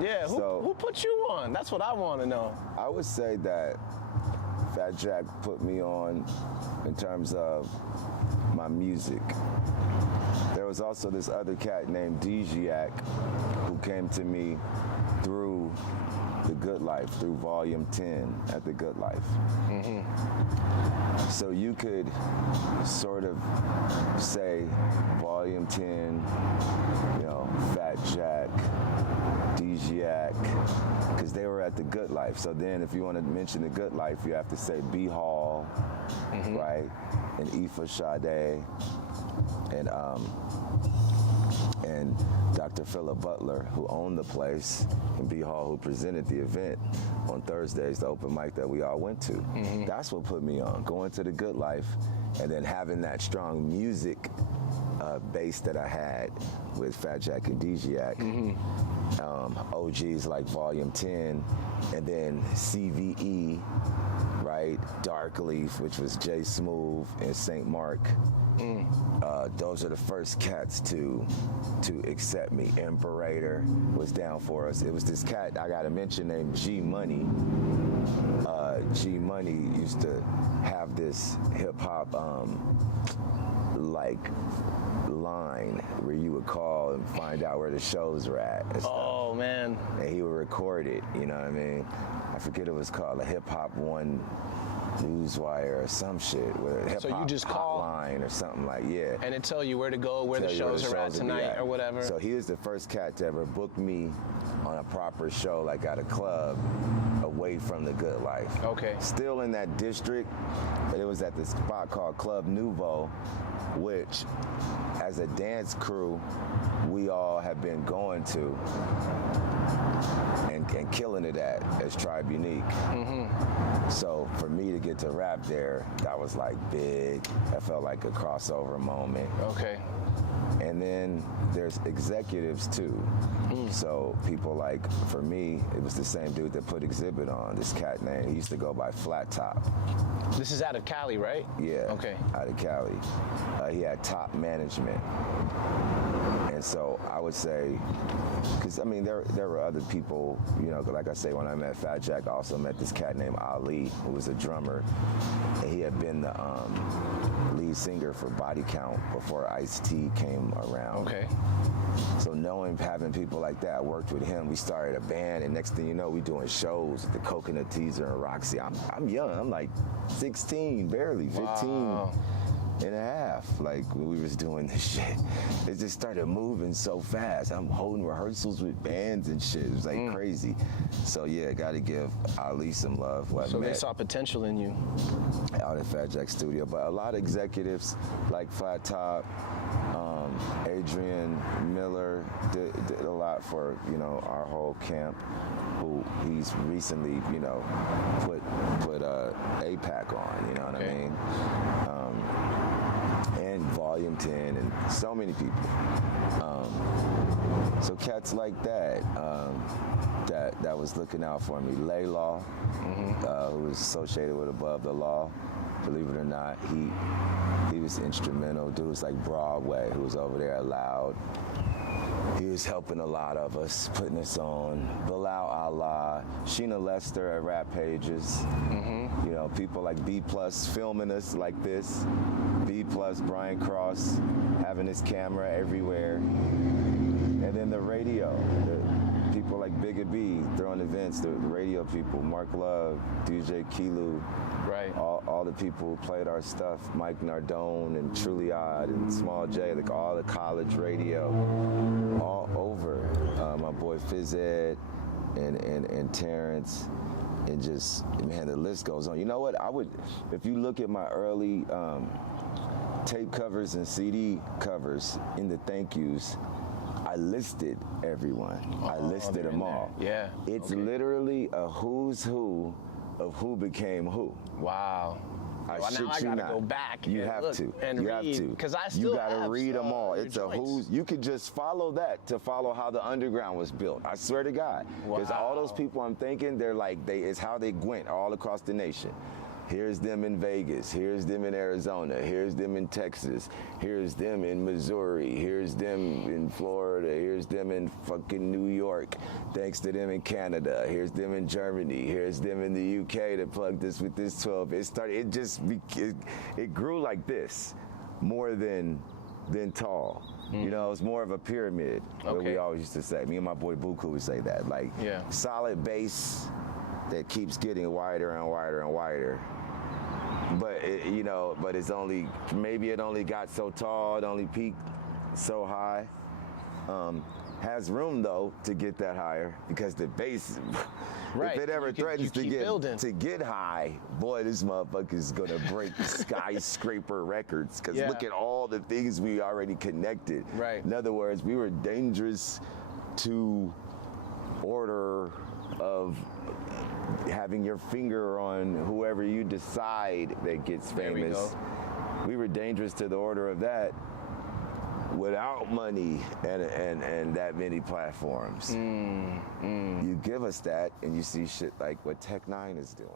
Yeah, who put you on? That's what I want to know. I would say that Fat Jack put me on in terms of my music. There was also this other cat named Dijiak who came to me through The Good Life, through Volume 10 at The Good Life. So you could sort of say Volume 10, you know, Fat Jack, Dijiak, because they were at The Good Life. So then if you want to mention The Good Life, you have to say B Hall, right? And Aoife Sade, and Dr. Philip Butler, who owned the place, and B Hall, who presented the event on Thursdays, the open mic that we all went to. That's what put me on, going to The Good Life, and then having that strong music base that I had with Fat Jack and Dijiak. OGs like Volume 10, and then CVE, right? Dark Leaf, which was Jay Smooth and St. Mark. Those are the first cats to accept me. Imperator was down for us. It was this cat I gotta mention named G Money. G Money used to have this hip hop like line where you would call and find out where the shows were at and stuff. Oh man. And he would record it, you know what I mean? I forget it was called a Hip Hop One Newswire or some shit, with a hip hop hotline or something like, yeah. And it tell you where to go, where the shows are at tonight or whatever. So he was the first cat to ever book me on a proper show, like at a club, away from The Good Life. Okay. Still in that district, but it was at this spot called Club Nouveau, which, as a dance crew, we all have been going to and killing it at as Tribe Unique. So for me to get to rap there, that was like big. That felt like a crossover moment. Okay. And then there's executives too. So people like, for me, it was the same dude that put Exhibit on, this cat named, he used to go by Flat Top. This is out of Cali, right? Yeah, okay. Out of Cali. He had top management. And so I would say, because I mean, there were other people, you know, like I say, when I met Fat Jack, I also met this cat named Ali, who was a drummer. And he had been the lead singer for Body Count before Ice-T came around. Okay. So knowing, having people like that, I worked with him. We started a band, and next thing you know, we doing shows at the Coconut Teaser and Roxy. I'm young, I'm like 16, barely 15. Wow. And a half, like when we was doing this shit. It just started moving so fast. I'm holding rehearsals with bands and shit. It was like crazy. So yeah, gotta give Ali some love. So they saw potential in you. Out at Fat Jack Studio, but a lot of executives like Flat Top, Adrian Miller did a lot for, you know, our whole camp, who he's recently, you know, put APAC on, you know what I mean? And Volume 10 and so many people. So cats like that, that was looking out for me. Laylaw, who was associated with Above the Law, believe it or not, he was instrumental. Dudes like Broadway, who was over there at Loud. He was helping a lot of us, putting us on. Bilal Allah, Sheena Lester at Rap Pages. You know, people like B Plus filming us like this. B Plus, Brian Cross, having his camera everywhere. And then the radio, people like Bigga B throwing events, the radio people, Mark Love, DJ Kilu, right? All the people who played our stuff, Mike Nardone and Truly Odd and Small J, like all the college radio, all over. My boy Phys Ed and Terrence, and just, man, the list goes on. You know what? If you look at my early tape covers and CD covers in the thank yous, I listed everyone. I listed them all. Yeah. It's literally a who's who of who became who. Wow. I gotta go back. You have to. And you read, have to. Because I still You gotta read them all. It's joints. a who's. You could just follow that to follow how the underground was built. I swear to God. Because all those people I'm thinking, they're like, it's how they went all across the nation. Here's them in Vegas. Here's them in Arizona. Here's them in Texas. Here's them in Missouri. Here's them in Florida. Here's them in fucking New York. Thanks to them in Canada. Here's them in Germany. Here's them in the UK to plug this with this 12. It grew like this, more than tall. You know, it's more of a pyramid. What we always used to say. Me and my boy Buku would say that. Like, solid base that keeps getting wider and wider and wider. But it's only, maybe it only got so tall, it only peaked so high. Has room though to get that higher, because the base, if it ever threatens to get high, boy, this motherfucker is gonna break skyscraper records. Because look at all the things we already connected. Right. In other words, we were dangerous to order of having your finger on whoever you decide that gets famous. We were dangerous to the order of that without money and that many platforms. You give us that and you see shit like what Tech Nine is doing.